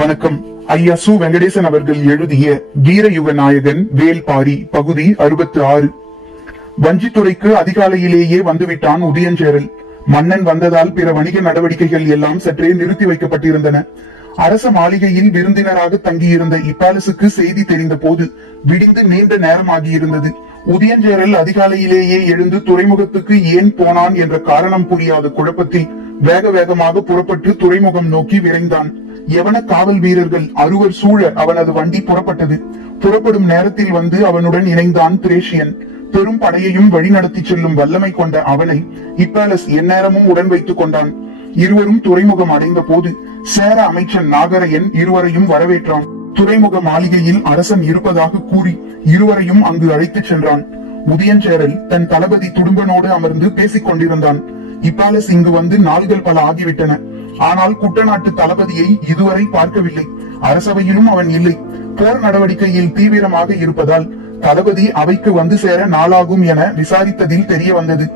வணக்கம். ஐயா சு வெங்கடேசன் அவர்கள் எழுதிய வீரயுக நாயகன் வேல்பாரி பகுதி 66. வஞ்சித்துறைக்கு அதிகாலையிலேயே வந்துவிட்டான் உதயஞ்சேரல். மன்னன் வந்ததால் பிற வணிக நடவடிக்கைகள் எல்லாம் சற்றே நிறுத்தி வைக்கப்பட்டிருந்தன. அரச மாளிகையில் விருந்தினராக தங்கியிருந்த இப்பாலசுக்கு செய்தி தெரிந்த போது விடிந்து நீண்ட நேரமாகியிருந்தது. உதயஞ்சேரல் அதிகாலையிலேயே எழுந்து துறைமுகத்துக்கு ஏன் போனான் என்ற காரணம் புரியாத குழப்பத்தில் வேக வேகமாக புறப்பட்டு துறைமுகம் நோக்கி விரைந்தான். யவன காவல் வீரர்கள் 60 சூழ அவனது வண்டி புறப்பட்டது. புறப்படும் நேரத்தில் வந்து அவனுடன் இணைந்தான் திரேஷியன். பெரும் படையையும் வழிநடத்தி செல்லும் வல்லமை கொண்ட அவனை இப்பாலஸ் எந்நேரமும் உடன் வைத்துக் கொண்டான். இருவரும் துறைமுகம் அடைந்த போது சேர அமைச்சன் நாகரையன் இருவரையும் வரவேற்றான். துறைமுக மாளிகையில் அரசன் இருப்பதாக கூறி இருவரையும் அங்கு அழைத்துச் சென்றான். உதயஞ்சேரல் தன் தளபதி துடும்பனோடு அமர்ந்து பேசிக் கொண்டிருந்தான். இப்பாலஸ் இங்கு வந்து நாள்கள் பல ஆகிவிட்டன. ஆனால் குட்டநாட்டு தளபதியை இதுவரை பார்க்கவில்லை. அரசவையிலும் அவன் இல்லை. போர் நடவடிக்கையில் தீவிரமாக இருப்பதால் தளபதி அவைக்கு வந்து சேர நாளாகும் என விசாரித்ததில் தெரிய வந்தது.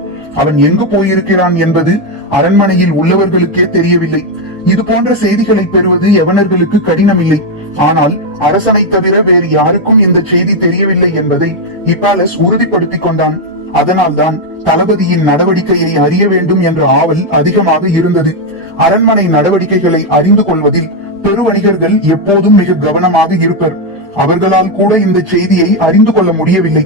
அவன் எங்கு போயிருக்கிறான் என்பது அரண்மனையில் உள்ளவர்களுக்கே தெரியவில்லை. இது போன்ற செய்திகளை பெறுவது யவனர்களுக்கு கடினமில்லை. ஆனால் அரசனை தவிர வேறு யாருக்கும் இந்த செய்தி தெரியவில்லை என்பதை இப்பாலஸ் உறுதிப்படுத்திக் கொண்டான். அதனால்தான் தளபதியின் நடவடிக்கையை அறிய வேண்டும் என்ற ஆவல் அதிகமாக இருந்தது. அரண்மனை நடவடிக்கைகளை அறிந்து கொள்வதில் பெருவணிகர்கள் எப்போதும் மிக கவனமாக இருப்பர். அவர்களால் கூட இந்த செய்தியை அறிந்து கொள்ள முடியவில்லை.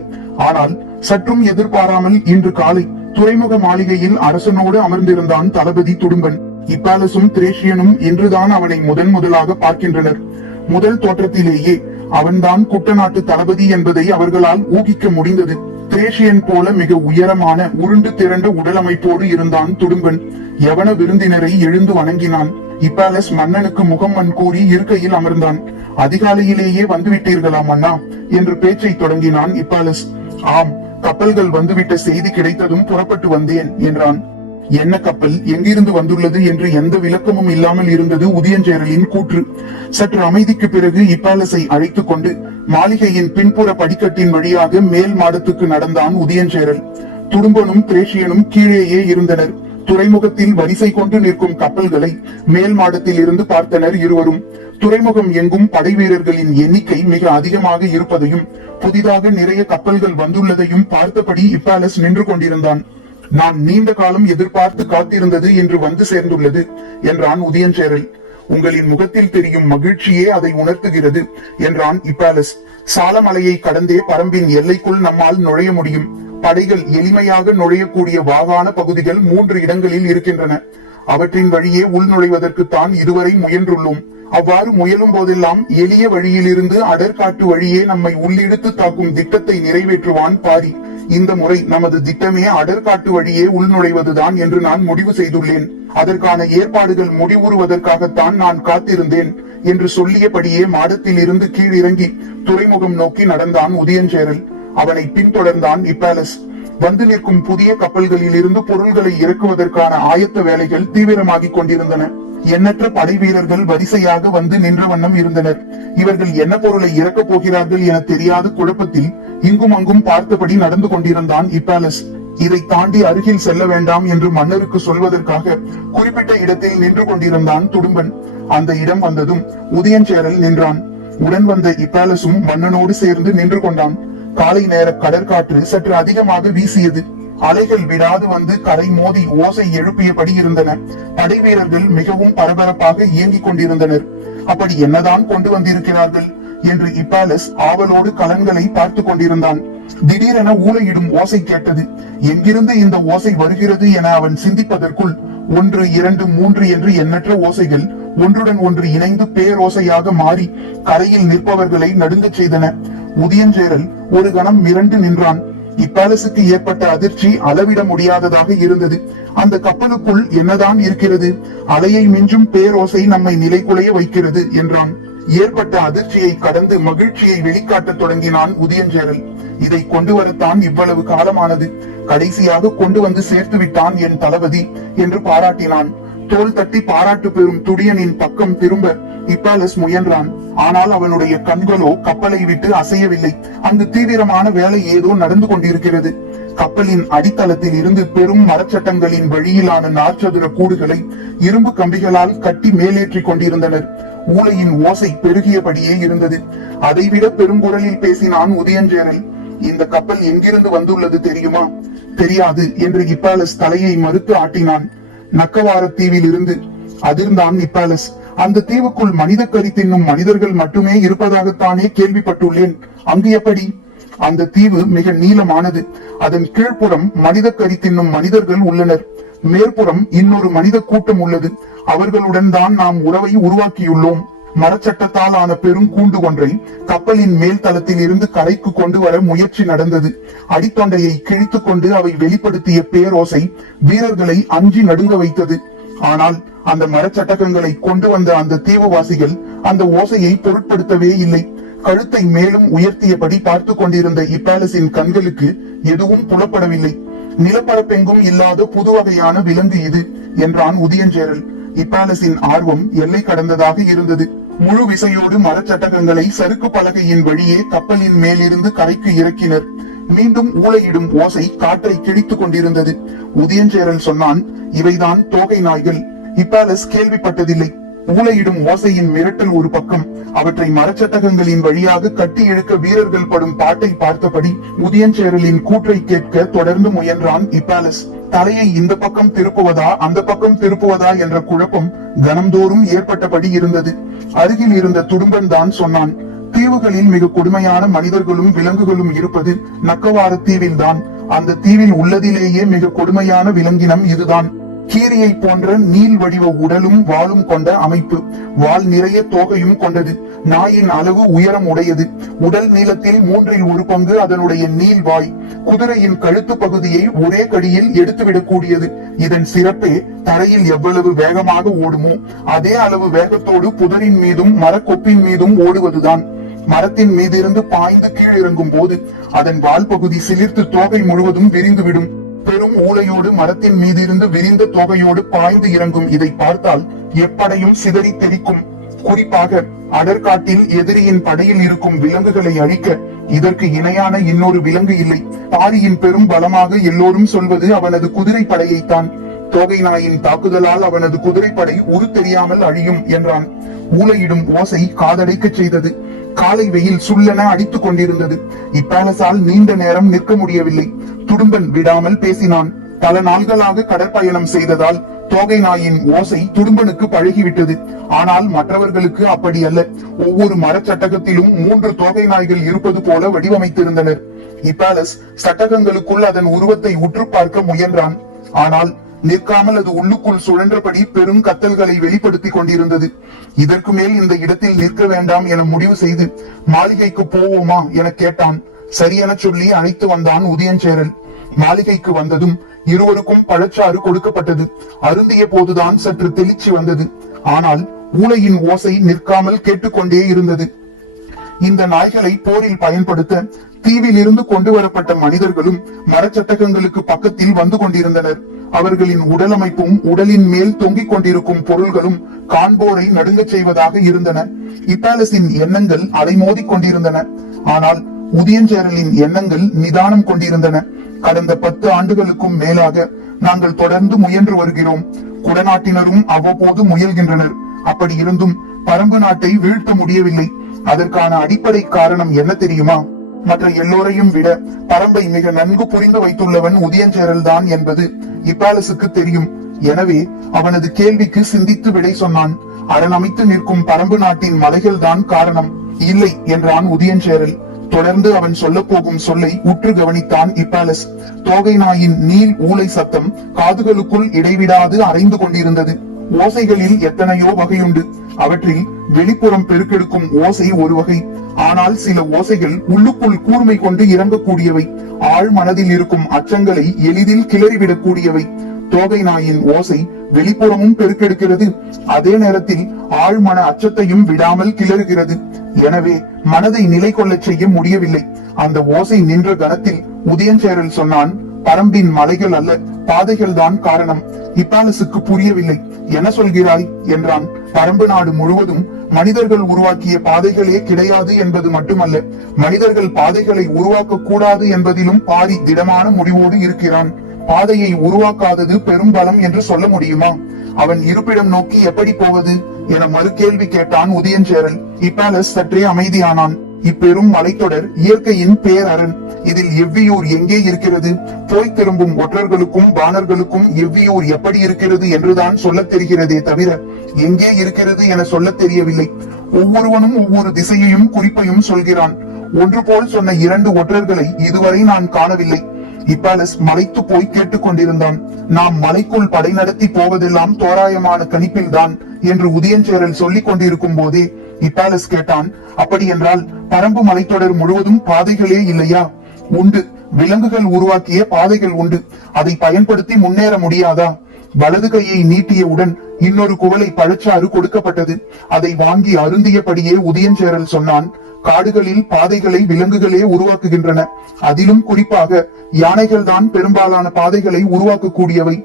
ஆனால் சற்றும் எதிர்பாராமல் இன்று காலை துறைமுக மாளிகையில் அரசனோடு அமர்ந்திருந்தான் தளபதி துடும்பன். இப்பாலசும் திரேஷியனும் இன்றுதான் அவனை முதலாக பார்க்கின்றனர். முதல் தோற்றத்திலேயே அவன்தான் குட்டநாட்டு தளபதி என்பதை அவர்களால் ஊகிக்க முடிந்தது. திரேஷியன் போல மிக உயரமான உருண்டு திரண்ட உடலமைப்போடு இருந்தான் துடும்பன். யவன விருந்தினரை எழுந்து வணங்கினான். இப்பாலஸ் மன்னனுக்கு முகம்மன் கூறி இருக்கையில் அமர்ந்தான். அதிகாலையிலேயே வந்துவிட்டீர்களாம் அண்ணா என்று பேச்சை தொடங்கினான் இப்பாலஸ். ஆம், கப்பல்கள் வந்துவிட்ட செய்தி கிடைத்ததும் புறப்பட்டு வந்தேன் என்றான். என்ன கப்பல், எங்கிருந்து வந்துள்ளது என்று எந்த விளக்கமும் இல்லாமல் இருந்தது உதயஞ்சேரலின் கூற்று. சற்று அமைதிக்கு பிறகு இப்பாலஸை அழைத்துக் கொண்டு மாளிகையின் பின்புற படிக்கட்டின் வழியாக மேல் மாடத்துக்கு நடந்தான் உதயஞ்சேரல். துடும்பனும் திரேஷியனும் கீழேயே இருந்தனர். துறைமுகத்தில் வரிசை கொண்டு நிற்கும் கப்பல்களை மேல் மாடத்தில் இருந்து பார்த்தனர் இருவரும். துறைமுகம் எங்கும் படை வீரர்களின் எண்ணிக்கை மிக அதிகமாக இருப்பதையும் புதிதாக நிறைய கப்பல்கள் வந்துள்ளதையும் பார்த்தபடி இப்பாலஸ் நின்று கொண்டிருந்தான். நான் நீண்ட காலம் எதிர்பார்த்து காத்திருந்தது என்று வந்து சேர்ந்துள்ளது என்றான் உதயஞ்சேரல். உங்களின் முகத்தில் தெரியும் மகிழ்ச்சியே அதை உணர்த்துகிறது என்றான் இப்பாலஸ். சாலமலையை கடந்தே பரம்பின் எல்லைக்குள் நம்மால் நுழைய முடியும். படைகள் எளிமையாக நுழையக்கூடிய வாகான பகுதிகள் 3 இடங்களில் இருக்கின்றன. அவற்றின் வழியே உள் நுழைவதற்குத்தான் இதுவரை முயன்றுள்ளோம். அவ்வாறு முயலும் போதெல்லாம் எளிய வழியிலிருந்து அடற்காட்டு வழியே நம்மை உள்ளிழுத்து தாக்கும் திட்டத்தை நிறைவேற்றுவான் பாரி. இந்த முறை நமது திட்டமே அடற்காட்டு வழியே உள்நுழைவதுதான் என்று நான் முடிவு செய்துள்ளேன். அதற்கான ஏற்பாடுகள் முடிவுறுவதற்காகத்தான் நான் காத்திருந்தேன் என்று சொல்லியபடியே மாடத்தில் இருந்து கீழிறங்கி துறைமுகம் நோக்கி நடந்தான் உதயஞ்சேரல். அவனை பின்தொடர்ந்தான் இப்பாலஸ். வந்து நிற்கும் புதிய கப்பல்களில் இருந்து பொருள்களை இறக்குவதற்கான ஆயத்த வேலைகள் தீவிரமாகிக் கொண்டிருந்தன. எண்ணற்ற படை வீரர்கள் வரிசையாக வந்து நின்ற வண்ணம் இருந்தனர். இவர்கள் என்ன பொருளை இறக்கப் போகிறார்கள் என தெரியாத குழப்பத்தில் இங்கும் அங்கும் பார்த்தபடி நடந்து கொண்டிருந்தான் இப்பாலஸ். இதை தாண்டி அருகில் செல்ல வேண்டாம் என்று மன்னருக்கு சொல்வதற்காக குறிப்பிட்ட இடத்தில் நின்று கொண்டிருந்தான் துடும்பன். அந்த இடம் வந்ததும் உதயஞ்சேரல் நின்றான். உடன் வந்த இப்பாலசும் மன்னனோடு சேர்ந்து நின்று கொண்டான். காலை நேர கடற்காற்று சற்று அதிகமாக வீசியது. அலைகள் விடாது வந்து கரை மோதி ஓசை எழுப்பியபடி இருந்தன. படை வீரர்கள் மிகவும் பரபரப்பாக இயங்கிக் கொண்டிருந்தனர். அப்படி என்னதான் கொண்டு வந்திருக்கிறார்கள் என்று இப்பாலஸ் ஆவலோடு கலன்களை பார்த்து கொண்டிருந்தான். திடீரென ஊளையிடும் ஓசை கேட்டது. எங்கிருந்து இந்த ஓசை வருகிறது என அவன் சிந்திப்பதற்குள் 1, 2, 3 என்று எண்ணற்ற ஓசைகள் ஒன்றுடன் ஒன்று இணைந்து பேரோசையாக மாறி கரையில் நிற்பவர்களை நடுங்கச் செய்தன. உதயஞ்சேரல் ஒரு கணம் மிரண்டு நின்றான். இப்பாலசுக்கு ஏற்பட்ட அதிர்ச்சி அளவிட முடியாததாக இருந்தது. அந்த கப்பலுக்குள் என்னதான் இருக்கிறது? அலையை மிஞ்சும் பேரோசை நம்மை நிலைகுலைய வைக்கிறது என்றான். ஏற்பட்ட அதிர்ச்சியை கடந்து மகிழ்ச்சியை வெளிக்காட்ட தொடங்கினான் உதயஞ்சேரல். இதை கொண்டு வரத்தான் இவ்வளவு காலமானது. கடைசியாக கொண்டு வந்து சேர்த்து விட்டான் என் தளபதி என்று பாராட்டினான். தோல் தட்டி பாராட்டு பெறும் துடியனின் பக்கம் திரும்ப இப்பாலஸ் முயன்றான். ஆனால் அவனுடைய கண்களோ கப்பலை விட்டு அசையவில்லை. அங்கு தீவிரமான வேலை ஏதோ நடந்து கொண்டிருக்கிறது. கப்பலின் அடித்தளத்தில் இருந்து பெரும் மரச்சட்டங்களின் வழியிலான நாற்சதுர கூடுகளை இரும்பு கம்பிகளால் கட்டி மேலேற்றி கொண்டிருந்தனர். ஊளையின் ஓசை பெருகியபடியே இருந்தது. அதைவிட பெருங்குரலில் பேசினான் உதயஞ்சேரல். இந்த கப்பல் எங்கிருந்து வந்துள்ளது தெரியுமா? தெரியாது என்று இப்பாலஸ் தலையை மறுத்து ஆட்டினான். நக்கவார தீவில் இருந்து. அதிர்ந்தான் இப்பாலஸ். அந்த தீவுக்குள் மனித கறி தின்னும் மனிதர்கள் மட்டுமே இருப்பதாகத்தானே கேள்விப்பட்டுள்ளேன். அங்கு எப்படி? அந்த தீவு மிக நீளமானது. அதன் கீழ்ப்புறம் மனித கறி தின்னும் மனிதர்கள் உள்ளனர். மேற்புறம் இன்னொரு மனித கூட்டம் உள்ளது. அவர்களுடன் தான் நாம் உறவை உருவாக்கியுள்ளோம். மரச்சட்டத்தால் ஆன பெரும் கூண்டு ஒன்றை கப்பலின் மேல் தளத்தில் இருந்து கரைக்கு கொண்டு வர முயற்சி நடந்தது. அடித்தொண்டையை கிழித்துக் கொண்டு அவை வெளிப்படுத்திய பேரோசை வீரர்களை அஞ்சி நடுங்க வைத்தது. ஆனால் அந்த மரச்சட்டகங்களை கொண்டு வந்த அந்த தீவுவாசிகள் அந்த ஓசையை பொருட்படுத்தவே இல்லை. கழுத்தை மேலும் உயர்த்தியபடி பார்த்து கொண்டிருந்த இப்பாலஸின் கண்களுக்கு எதுவும் புலப்படவில்லை. நிலப்பரப்பெங்கும் இல்லாத புது வகையான விலங்கு இது என்றான் உதயஞ்சேரல். இப்பாலஸின் ஆர்வம் எல்லை கடந்ததாக இருந்தது. முழு விசையோடு மரச்சட்டகங்களை சறுக்கு பலகையின் வழியே கப்பலின் மேலிருந்து கரைக்கு இறக்கினர். மீண்டும் ஊளையிடும் ஓசை காற்றை கிழித்துக் கொண்டிருந்தது. உதயஞ்சேரல் சொன்னான், இவைதான் தோகை நாய்கள். இப்பாலஸ் கேள்விப்பட்டதில்லை. ஊளையிடும் ஓசையின் மிரட்டல் ஒரு பக்கம், அவற்றை மரச்சட்டகங்களின் வழியாக கட்டி இழுக்க வீரர்கள் படும் பாட்டை பார்த்தபடி உதயஞ்சேரலின் கூற்றை கேட்க தொடர்ந்து முயன்றான் இப்பாலஸ். தலையை இந்த பக்கம் திருப்புவதா அந்த பக்கம் திருப்புவதா என்ற குழப்பம் கணம்தோறும் ஏற்பட்டபடி இருந்தது. அருகில் இருந்த துடும்பன் தான் சொன்னான், தீவுகளில் மிக கொடுமையான மனிதர்களும் விலங்குகளும் இருப்பது நக்கவார தீவில்தான். அந்த தீவில் உள்ளதிலேயே மிக கொடுமையான விலங்கினம் இதுதான். கீரியை போன்ற நீள் வடிவ உடலும் வாளும் கொண்ட அமைப்பு. வால் நிறைய தோகையும் கொண்டது. நாயின் அளவு உயரம் உடையது. உடல் நீளத்தில் 1/3 அதனுடைய நீள் வாய். குதிரையின் கழுத்து பகுதியை ஒரே கடியில் எடுத்துவிடக்கூடியது. இதன் சிறப்பே தரையில் எவ்வளவு வேகமாக ஓடுமோ அதே அளவு வேகத்தோடு புதரின் மீதும் மரக்கொப்பின் மீதும் ஓடுவதுதான். மரத்தின் மீதிருந்து பாய்ந்து கீழிறங்கும் போது அதன் வால் பகுதி சிலிர்த்து தோகை முழுவதும் விரிந்துவிடும். பெரும் ஊளையோடு மரத்தின் மீதிருந்து விரிந்த தோகையோடு பாய்ந்து இறங்கும் இதை பார்த்தால் எப்படையும் சிதறி தெரிக்கும். குறிப்பாக அடற்காட்டில் எதிரியின் படையில் இருக்கும் விலங்குகளை அழிக்க இதற்கு இணையான இன்னொரு விலங்கு இல்லை. பாரியின் பெரும் பலமாக எல்லோரும் சொல்வது அவனது குதிரை படையைத்தான். தோகை நாயின் தாக்குதலால் அவனது குதிரைப்படை உரு தெரியாமல் அழியும் என்றான். ஊளையிடும் ஓசை காதடைக்க செய்தது. காலை வெயில் சுள்ளென அடித்துக் கொண்டிருந்தது. இப்பாலஸால் நீண்ட நேரம் நிற்க முடியவில்லை. துடும்பன் விடாமல் பேசினான். பல நாள்களாக கடற்பயணம் செய்ததால் தோகை நாயின் ஓசை துடும்பனுக்கு பழகிவிட்டது. ஆனால் மற்றவர்களுக்கு அப்படி அல்ல. ஒவ்வொரு மரச்சட்டகத்திலும் 3 தோகை நாய்கள் இருப்பது போல வடிவமைத்திருந்தனர். இப்பாலஸ் சட்டகங்களுக்குள் அதன் உருவத்தை உற்று பார்க்க முயன்றான். ஆனால் நிற்காமல் அது உள்ளுக்குள் சுழன்றபடி பெரும் கத்தல்களை வெளிப்படுத்திக் கொண்டிருந்தது. இதற்கு மேல் இந்த இடத்தில் நிற்க வேண்டாம் என முடிவு செய்து மாளிகைக்கு போவோமா என கேட்டான். சரியென சொல்லி அழைத்து வந்தான் உதயஞ்சேரல். மாளிகைக்கு வந்ததும் இருவருக்கும் பழச்சாறு கொடுக்கப்பட்டது. அருந்திய போதுதான் சற்று தெளிச்சு வந்தது. ஆனால் ஊளையின் ஓசை நிற்காமல் கேட்டுக்கொண்டே இருந்தது. இந்த நாய்களை போரில் பயன்படுத்த தீவில் இருந்து கொண்டு வரப்பட்ட மனிதர்களும் மரச்சட்டகங்களுக்கு பக்கத்தில் வந்து கொண்டிருந்தனர். அவர்களின் உடலமைப்பும் உடலின் மேல் தொங்கிக் கொண்டிருக்கும் பொருள்களும் காண்போரை நடுங்கச் செய்வதாக இருந்தன. இப்பாலஸின் எண்ணங்கள் அலைமோதிக் கொண்டிருந்தன. ஆனால் உதயஞ்சேரலின் எண்ணங்கள் நிதானம் கொண்டிருந்தன. கடந்த 10 ஆண்டுகளுக்கும் மேலாக நாங்கள் தொடர்ந்து முயன்று வருகிறோம். குடநாட்டினரும் அவ்வப்போது முயல்கின்றனர். அப்படி இருந்தும் பரம்பு நாட்டை வீழ்த்த முடியவில்லை. அதற்கான அடிப்படை காரணம் என்ன தெரியுமா? மற்ற எல்லோரையும் விட பரம்பை மிக நன்கு புரிந்து வைத்துள்ளவன் உதயஞ்சேரல் தான் என்பது இப்பாலஸுக்கு தெரியும். எனவே அவனது கேள்விக்கு சிந்தித்து விடை சொன்னான். அரணமைத்து நிற்கும் பரம்பு நாட்டின் மலைகள் தான் காரணம். இல்லை என்றான் உதயஞ்சேரல். தொடர்ந்து அவன் சொல்ல போகும் சொல்லை உற்று கவனித்தான் இப்பாலஸ். தோகை நாயின் நீள் ஊளை சத்தம் காதுகளுக்குள் இடைவிடாது அரைந்து கொண்டிருந்தது. ஓசைகளில் எத்தனையோ வகையுண்டு. அவற்றில் வெளிப்புறம் பெருக்கெடுக்கும் ஓசை ஒரு வகை. ஆனால் சில ஓசைகள் உள்ளுக்குள் கூர்மை கொண்டு இறங்கக்கூடியவை. ஆழ் மனதில் இருக்கும் அச்சங்களை எளிதில் கிளறிவிடக்கூடியவை. தோகை நாயின் ஓசை வெளிப்புறமும் பெருக்கெடுக்கிறது. அதே நேரத்தில் ஆழ்மன அச்சத்தையும் விடாமல் கிளறுகிறது. எனவே மனதை நிலை கொள்ள செய்ய முடியவில்லை. அந்த ஓசை நின்ற கணத்தில் உதயஞ்சேரல் சொன்னான், பரம்பின் மலைகள் அல்ல, பாதைகள் தான் காரணம். இப்பாலஸுக்கு புரியவில்லை. என்ன சொல்கிறாய் என்றான். பரம்பு நாடு முழுவதும் மனிதர்கள் உருவாக்கிய பாதைகளே கிடையாது என்பது மட்டுமல்ல, மனிதர்கள் பாதைகளை உருவாக்க கூடாது என்பதிலும் பாரி திடமான முடிவோடு இருக்கிறான். பாதையை உருவாக்காதது பெரும் பலம் என்று சொல்ல முடியுமா? அவன் இருப்பிடம் நோக்கி எப்படி போவது என மறுகேள்வி கேட்டான் உதயஞ்சேரல். இப்பாலஸ் சற்றே அமைதியானான். இப்பெரும் மலைத்தொடர் இயற்கையின் பேரரண். இதில் எவ்வியூர் எங்கே இருக்கிறது? போய் திரும்பும் ஒற்றர்களுக்கும் பாணர்களுக்கும் எவ்வியூர் எப்படி இருக்கிறது என்றுதான் சொல்லத் தெரிகிறதே தவிர எங்கே இருக்கிறது என சொல்லத் தெரியவில்லை. ஒவ்வொருவனும் ஒவ்வொரு திசையையும் குறிப்பையும் சொல்கிறான். ஒன்று போல் சொன்ன 2 ஒற்றர்களை இதுவரை நான் காணவில்லை. இப்பாலஸ் மலைத்து போய் கேட்டுக்கொண்டிருந்தான். நாம் மலைக்குள் படை நடத்தி போவதெல்லாம் தோராயமான கணிப்பில்தான் என்று உதயஞ்சேரல் சொல்லிக் கொண்டிருக்கும் போதே இப்பாலஸ் கேட்டான், அப்படி என்றால் பரம்பு மலைத்தொடர் முழுவதும் பாதைகளே இல்லையா? உண்டு, விலங்குகள் உருவாக்கிய பாதைகள் உண்டு. அதை பயன்படுத்தி முன்னேற முடியாதா? வலது கையை நீட்டியவுடன் இன்னொரு குவளை பழச்சாறு கொடுக்கப்பட்டது. அதை வாங்கி அருந்தியபடியே உதயஞ்சேரல் சொன்னான், காடுகளில் பாதைகளை விலங்குகளே உருவாக்குகின்றன. அதிலும் குறிப்பாக யானைகள் தான் பெரும்பாலான பாதைகளை உருவாக்கக்கூடியவை.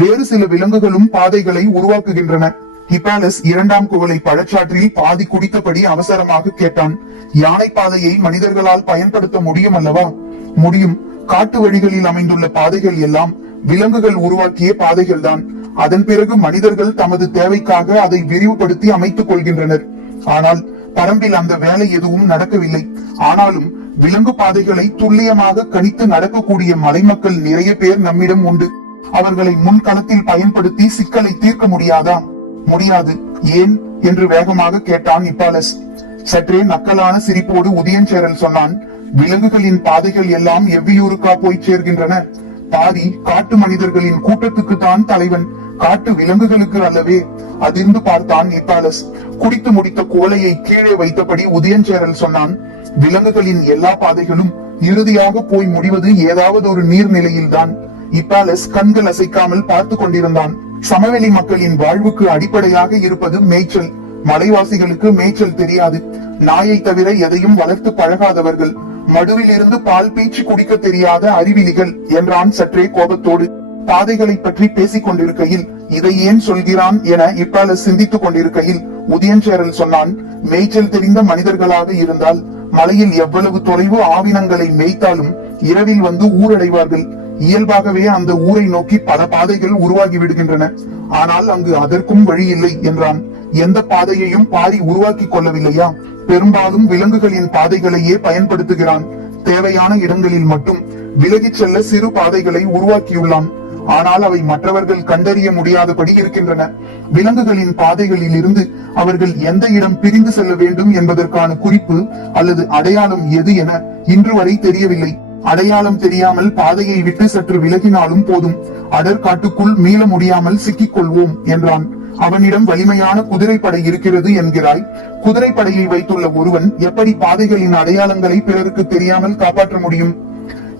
வேறு சில விலங்குகளும் பாதைகளை உருவாக்குகின்றன. ஹிப்பாலஸ் 2ஆம் குவளை பழச்சாற்றில் பாதி குடித்தபடி அவசரமாக கேட்டான், யானை பாதையை மனிதர்களால் பயன்படுத்த முடியும் அல்லவா? முடியும். காட்டு வழிகளில் அமைந்துள்ள பாதைகள் எல்லாம் விலங்குகள் உருவாக்கிய பாதைகள் தான். அதன் பிறகு மனிதர்கள் தமது தேவைக்காக அதை விரிவுபடுத்தி அமைத்துக் கொள்கின்றனர். ஆனால் பரம்பில் அந்த வேலை எதுவும் நடக்கவில்லை. ஆனாலும் விலங்கு பாதைகளை துல்லியமாக கணித்து நடக்கக்கூடிய மலைமக்கள் நிறைய பேர் நம்மிடம் உண்டு. அவர்களை முன்களத்தில் பயன்படுத்தி சிக்கலை தீர்க்க முடியாதா? முடியாது. ஏன் என்று வேகமாக கேட்டான் இப்பாலஸ். சற்றே நக்கலான சிரிப்போடு உதயஞ்சேரல் சொன்னான், விலங்குகளின் பாதைகள் எல்லாம் எவ்வியூருக்கா போய் சேர்கின்றன? பாதி காட்டு மனிதர்களின் கூட்டத்துக்கு தான் தலைவன், காட்டு விலங்குகளுக்கு அல்லவே. அதிர்ந்து பார்த்தான் இப்பாலஸ். குடித்து முடித்த குவளையை கீழே வைத்தபடி உதயஞ்சேரல் சொன்னான், விலங்குகளின் எல்லா பாதைகளும் இறுதியாக போய் முடிவது ஏதாவது ஒரு நீர்நிலையில்தான். இப்பாலஸ் கண்கள் அசைக்காமல் பார்த்து கொண்டிருந்தான். சமவெளி மக்களின் வாழ்வுக்கு அடிப்படையாக இருப்பது மேய்ச்சல். மலைவாசிகளுக்கு மேய்ச்சல் தெரியாது. நாயை தவிர எதையும் வளர்த்து பழகாதவர்கள், மடுவில் இருந்து பால் பீச்சு குடிக்க தெரியாத அறிவிலிகள் என்றான் சற்றே கோபத்தோடு. பாதைகளை பற்றி பேசிக் கொண்டிருக்கையில் இதை ஏன் சொல்கிறான் என இப்பாலஸ் சிந்தித்துக் கொண்டிருக்கையில் உதயஞ்சேரல் சொன்னான், மேய்ச்சல் தெரிந்த மனிதர்களாக இருந்தால் மலையில் எவ்வளவு தொலைவு ஆவினங்களை மேய்த்தாலும் இரவில் வந்து ஊரடைவார்கள். இயல்பாகவே அந்த ஊரை நோக்கி பல பாதைகள் உருவாகி விடுகின்றன. ஆனால் அங்கு அதற்கும் வழி இல்லை என்றான். எந்த பாதையையும் பாரி உருவாக்கி கொள்ளவில்லையா? பெரும்பாலும் விலங்குகளின் பாதைகளையே பயன்படுத்துகிறான். தேவையான இடங்களில் மட்டும் விலகிச் செல்ல சிறு பாதைகளை உருவாக்கியுள்ளான். ஆனால் அவை மற்றவர்கள் கண்டறிய முடியாதபடி இருக்கின்றன. விலங்குகளின் பாதைகளில் இருந்து அவர்கள் எந்த இடம் பிரிந்து செல்ல வேண்டும் என்பதற்கான குறிப்பு அல்லது அடையாளம் எது என இன்று வரை தெரியவில்லை. அடையாளம் தெரியாமல் பாதையை விட்டு சற்று விலகினாலும் போதும், அடற்காட்டுக்குள் மீள முடியாமல் சிக்கிக் கொள்வோம் என்றான். அவனிடம் வலிமையான குதிரைப்படை இருக்கிறது என்கிறாய். குதிரைப்படையை வைத்துள்ள ஒருவன் எப்படி பாதைகளின் அடையாளங்களை பிறருக்கு தெரியாமல் காப்பாற்ற முடியும்?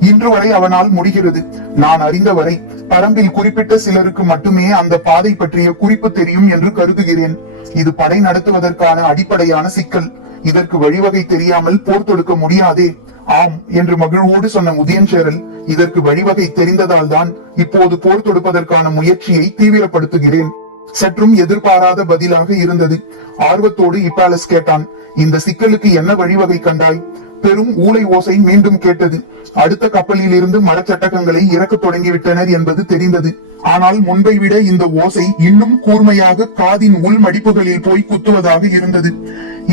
இன்று வரை அவனால் முடிகிறது. நான் அறிந்தவரை பரம்பில் குறிப்பிட்ட சிலருக்கு மட்டுமே அந்த பாதை பற்றிய குறிப்பு தெரியும் என்று கருதுகிறேன். இது படை நடத்துவதற்கான அடிப்படையான சிக்கல். இதற்கு வழிவகை தெரியாமல் போர் தொடுக்க முடியாதே. ஆம் என்று மகிழ்வோடு சொன்ன உதயஞ்சேரல், இதற்கு வழிவகை தெரிந்ததால் தான் இப்போது போர் தொடுப்பதற்கான முயற்சியை தீவிரப்படுத்துகிறேன். சற்றும் எதிர்பாராத பதிலாக இருந்தது. ஆர்வத்தோடு இப்பாலஸ் கேட்டான், இந்த சிக்கலுக்கு என்ன வழிவகை கண்டாய்? பெரும் ஊளை ஓசை மீண்டும் கேட்டது. அடுத்த கப்பலில் இருந்து மரச்சட்டகங்களை இறக்க தொடங்கிவிட்டனர் என்பது தெரிந்தது. ஆனால் முன்பை விட இந்த ஓசை இன்னும் கூர்மையாக காதின் உள் மடிப்புகளில் போய் குத்துவதாக இருந்தது.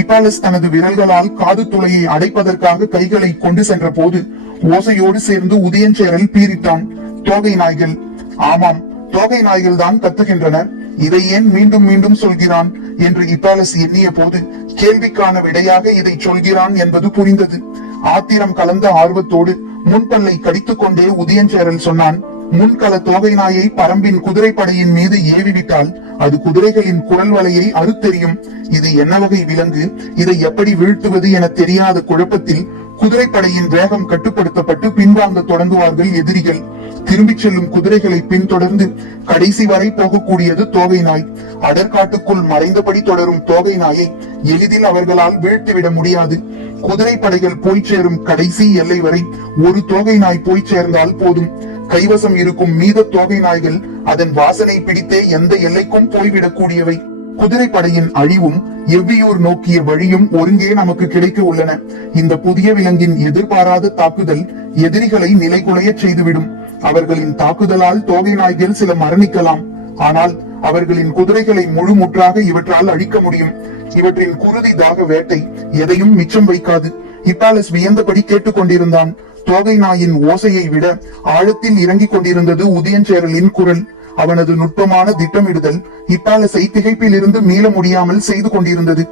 இப்பாலஸ் தனது விரல்களால் காது துளையை அடைப்பதற்காக கைகளை கொண்டு சென்ற போது ஓசையோடு சேர்ந்து உதயஞ்சேரல் பீரிட்டான். தோகை நாய்கள். ஆமாம், தோகை நாய்கள் தான் கத்துகின்றன. இதை ஏன் மீண்டும் மீண்டும் சொல்கிறான் என்று இப்பாலஸ் எண்ணிய போது கேள்விக்கான விடையாக இதை சொல்கிறான் என்பது புரிந்தது. ஆத்திரம் கலந்த ஆர்வத்தோடு முன்பல்லை கடித்துக் கொண்டே உதயஞ்சேரல் சொன்னான், முன்கள தோகை நாயை பரம்பின் குதிரைப்படையின் மீது ஏவிவிட்டால் அது குதிரைகளின் குரல் வலையை அறுத்தெறியும். இது என்ன வகை விலங்கு? இதை எப்படி வீழ்த்துவது என தெரியாத குழப்பத்தில் குதிரைப்படையின் வேகம் கட்டுப்படுத்தப்பட்டு பின்வாங்க தொடங்குவார்கள் எதிரிகள். திரும்பிச் செல்லும் குதிரைகளை பின்தொடர்ந்து கடைசி வரை போகக்கூடியது தோகை நாய். அடற்காட்டுக்குள் மறைந்தபடி தொடரும் தோகை நாயை எளிதில் அவர்களால் வீழ்த்திவிட முடியாது. குதிரை படைகள் போய் சேரும் கடைசி எல்லை வரை ஒரு தோகை நாய் போய் சேர்ந்தால் போதும். கைவசம் இருக்கும் மீத தோகை நாய்கள் அதன் வாசனை பிடித்தே எந்த எல்லைக்கும் போய்விடக்கூடியவை. குதிரைப்படையின் அழிவும் எவ்வியூர் நோக்கிய வழியும் ஒருங்கே நமக்கு கிடைக்க உள்ளன. இந்த புதிய விலங்கின் எதிர்பாராத தாக்குதல் எதிரிகளை நிலைகுலைய செய்துவிடும். அவர்களின் தாக்குதலால் தோகை நாய்கள் சில மரணிக்கலாம். ஆனால் அவர்களின் குதிரைகளை முழுமுற்றாக இவற்றால் அழிக்க முடியும். இவற்றின் குருதி தாக வேட்டை எதையும் மிச்சம் வைக்காது. இப்பாலஸ் வியந்தபடி கேட்டுக்கொண்டிருந்தான். தோகை நாயின் ஓசையை விட ஆழத்தில் இறங்கிக் கொண்டிருந்தது உதயஞ்சேரலின் குரல். அவனது நுட்பமான திட்டமிடுதல் இப்பாலஸை திகைப்பில் இருந்து மீள முடியாமல் செய்து கொண்டிருந்தது.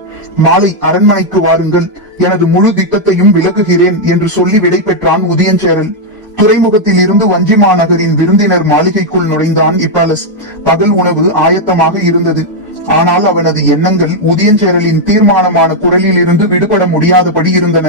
மாலை அரண்மனைக்கு வாருங்கள், எனது முழு திட்டத்தையும் விளக்குகிறேன் என்று சொல்லி விடை பெற்றான் உதயஞ்சேரல். துறைமுகத்தில் இருந்து வஞ்சி மாநகரின் விருந்தினர் மாளிகைக்குள் நுழைந்தான் இப்பாலஸ். பகல் உணவு ஆயத்தமாக இருந்தது. ஆனால் அவனது எண்ணங்கள் உதயஞ்சேரலின் தீர்மானமான குரலில் இருந்து விடுபட முடியாதபடி இருந்தன.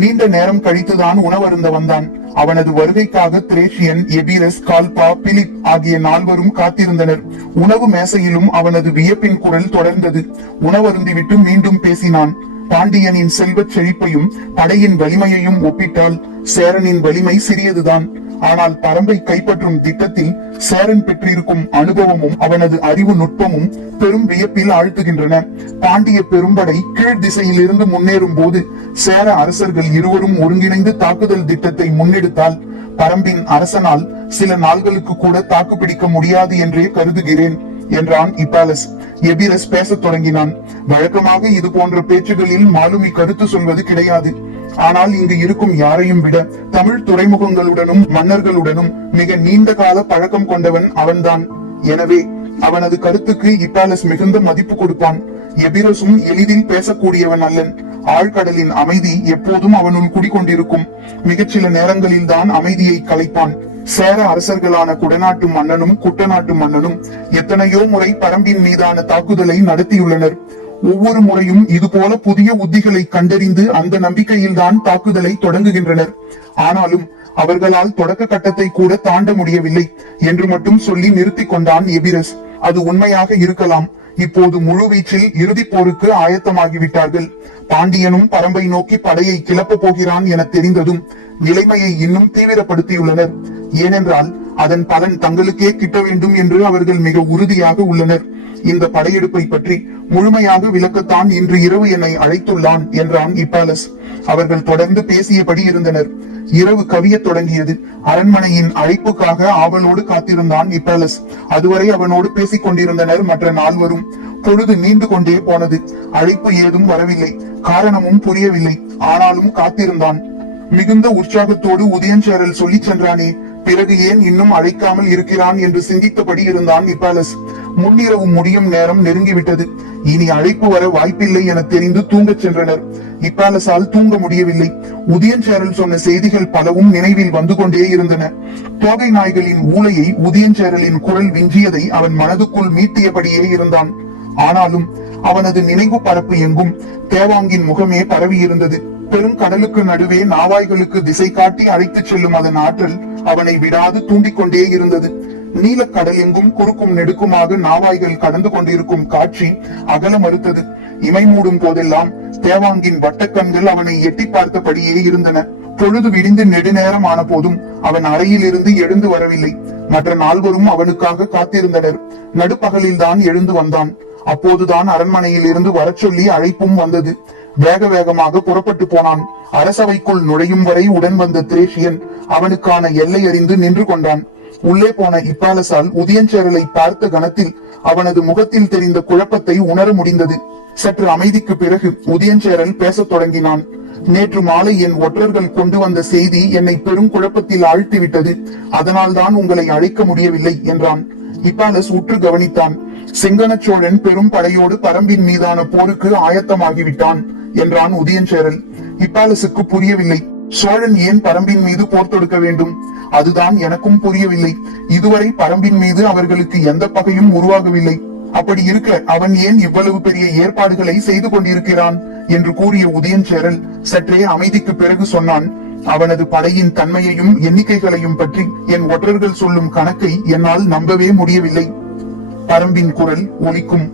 நீண்ட நேரம் கழித்துதான் உணவருந்த வந்தான். அவனது வருகைக்காக திரேஷியன், எபிரஸ், கால்பா, பிலிப் ஆகிய 4 காத்திருந்தனர். உணவு மேசையிலும் அவனது வியப்பின் குரல் தொடர்ந்தது. உணவருந்திவிட்டு மீண்டும் பேசினான். பாண்டியனின் செல்வச் செழிப்பையும் படையின் வலிமையையும் ஒப்பிட்டால் சேரனின் வலிமை சிறியதுதான். ஆனால் பரம்பை கைப்பற்றும் திட்டத்தில் சேரன் பெற்றிருக்கும் அனுபவமும் அவனது அறிவு நுட்பமும் பெரும் வியப்பில் ஆழ்த்துகின்றன. பாண்டிய பெரும்படை கீழ் திசையில் இருந்து முன்னேறும் போது சேர அரசர்கள் இருவரும் ஒருங்கிணைந்து தாக்குதல் திட்டத்தை முன்னெடுத்தால் பரம்பின் அரசனால் சில நாள்களுக்கு கூட தாக்குப்பிடிக்க முடியாது என்றே கருதுகிறேன் என்றான் இப்பாலஸ். எபிரஸ் பேசத் தொடங்கினான். வழக்கமாக இது போன்ற பேச்சுகளில் மாலுமி கருத்து சொல்வது கிடையாது. ஆனால் இங்கு இருக்கும் யாரையும் விட தமிழ் துறைமுகங்களுடனும் மன்னர்களுடனும் மிக நீண்ட கால பழக்கம் கொண்டவன் அவன்தான். எனவே அவனது கருத்துக்கு இப்பாலஸ் மிகுந்த மதிப்பு கொடுப்பான். எபிரஸும் எளிதில் பேசக்கூடியவன் அல்லன். ஆழ்கடலின் அமைதி எப்போதும் அவனுள் குடிக்கொண்டிருக்கும். மிகச்சில நேரங்களில் தான் அமைதியை கலைப்பான். சேர அரசர்களான குடநாட்டு மன்னனும் குட்டநாட்டு மன்னனும் எத்தனையோ முறை பரம்பின் மீதான தாக்குதலை நடத்தியுள்ளனர். ஒவ்வொரு முறையும் இதுபோல புதிய உத்திகளை கண்டறிந்து அந்த நம்பிக்கையில் தான் தாக்குதலை தொடங்குகின்றனர். ஆனாலும் அவர்களால் தொடக்க கட்டத்தை கூட தாண்ட முடியவில்லை என்று மட்டும் சொல்லி நிறுத்தி கொண்டான் எபிரஸ். அது உண்மையாக இருக்கலாம். இப்போது முழு வீச்சில் இறுதி போருக்கு ஆயத்தமாகிவிட்டார்கள். பாண்டியனும் பரம்பை நோக்கி படையை கிளப்ப போகிறான் என தெரிந்ததும் நிலைமையை இன்னும் தீவிரப்படுத்தியுள்ளனர். ஏனென்றால் அதன் பலன் தங்களுக்கே கிட்ட வேண்டும் என்று அவர்கள் மிக உறுதியாக உள்ளனர். இந்த படையெடுப்பை பற்றி முழுமையாக விளக்கத்தான் இன்று இரவு என்னை அழைத்துள்ளான் என்றான் இப்பாலஸ். அவர்கள் தொடர்ந்து பேசியபடி இருந்தனர். இரவு கவியத் தொடங்கியது. அரண்மனையின் அழைப்புக்காக ஆவலோடு காத்திருந்தான் இப்பாலஸ். அதுவரை அவனோடு பேசிக் கொண்டிருந்தனர் மற்ற 4. பொழுது நீண்டு கொண்டே போனது. அழைப்பு ஏதும் வரவில்லை. காரணமும் புரியவில்லை. ஆனாலும் காத்திருந்தான். மிகுந்த உற்சாகத்தோடு உதயஞ்சேரல் சொல்லி சென்றானே, பிறகு ஏன் இன்னும் அழைக்காமல் இருக்கிறான் என்று சிந்தித்தபடி இருந்தான் இப்பாலஸ். முன்னிரவு முடியும் நேரம் நெருங்கிவிட்டது. இனி அழைப்பு வர வாய்ப்பில்லை என தெரிந்து தூங்கச் சென்றனர். இப்பாலஸால் தூங்க முடியவில்லை. உதயஞ்சேரல் சொன்ன செய்திகள் பலவும் நினைவில் வந்து கொண்டே இருந்தன. தோகை நாய்களின் ஊளையை உதயஞ்சேரலின் குரல் விஞ்சியதை அவன் மனதுக்குள் மீட்டியபடியே இருந்தான். ஆனாலும் அவனது நினைவு பரப்பு எங்கும் தேவாங்கின் முகமே பரவி இருந்தது. பெருங்கடலுக்கு நடுவே நாவாய்களுக்கு திசை காட்டி அழைத்துச் செல்லும் அதன் ஆற்றல் அவனை விடாது தூண்டிக்கொண்டே இருந்தது. நீலக்கடல் எங்கும் குறுக்கும் நெடுக்குமாக நாவாய்கள் கடந்து கொண்டிருக்கும் காட்சி அகல மறுத்தது. இமை மூடும் போதெல்லாம் தேவாங்கின் வட்டக்கண்கள் அவனை எட்டி பார்த்தபடியே இருந்தன. பொழுது விடிந்து நெடுநேரம் ஆன போதும் அவன் அறையில் இருந்து எழுந்து வரவில்லை. மற்ற 4 அவனுக்காக காத்திருந்தனர். நடுப்பகலில் தான் எழுந்து வந்தான். அப்போதுதான் அரண்மனையில் இருந்து வரச் சொல்லி அழைப்பும் வந்தது. வேக வேகமாக புறப்பட்டு போனான். அரசவைக்குள் நுழையும் வரை உடன் வந்த திரேஷியன் அவனுக்கான எல்லை அறிந்து நின்று கொண்டான். உள்ளே போன இப்பாலஸால் உதயஞ்சேரலை பார்த்த கணத்தில் அவனது முகத்தில் தெரிந்த குழப்பத்தை உணர முடிந்தது. சற்று அமைதிக்கு பிறகு உதயஞ்சேரல் பேசத் தொடங்கினான். நேற்று மாலை என் ஒற்றர்கள் கொண்டு வந்த செய்தி என்னை பெரும் குழப்பத்தில் ஆழ்த்திவிட்டது. அதனால் தான் உங்களை அழைக்க முடியவில்லை என்றான். இப்பாலஸ் உற்று கவனித்தான். செங்கன சோழன் பெரும் படையோடு பரம்பின் மீதான போருக்கு ஆயத்தமாகிவிட்டான் என்றான் உதயஞ்சேரல். இப்பாலசுக்கு புரியவில்லை. சோழன் ஏன் பரம்பின் மீது போர் தொடுக்க வேண்டும்? அதுதான் எனக்கும் புரியவில்லை. இதுவரை பரம்பின் மீது அவர்களுக்கு எந்த பகையும் உருவாகவில்லை. அப்படி இருக்க அவன் ஏன் இவ்வளவு பெரிய ஏற்பாடுகளை செய்து கொண்டிருக்கிறான் என்று கூறிய உதயஞ்சேரல் சற்றே அமைதிக்கு பிறகு சொன்னான். அவனது படையின் தன்மையையும் எண்ணிக்கைகளையும் பற்றி என் ஒற்றர்கள் சொல்லும் கணக்கை என்னால் நம்பவே முடியவில்லை. பரம்பின் குரல் ஒலிக்கும்.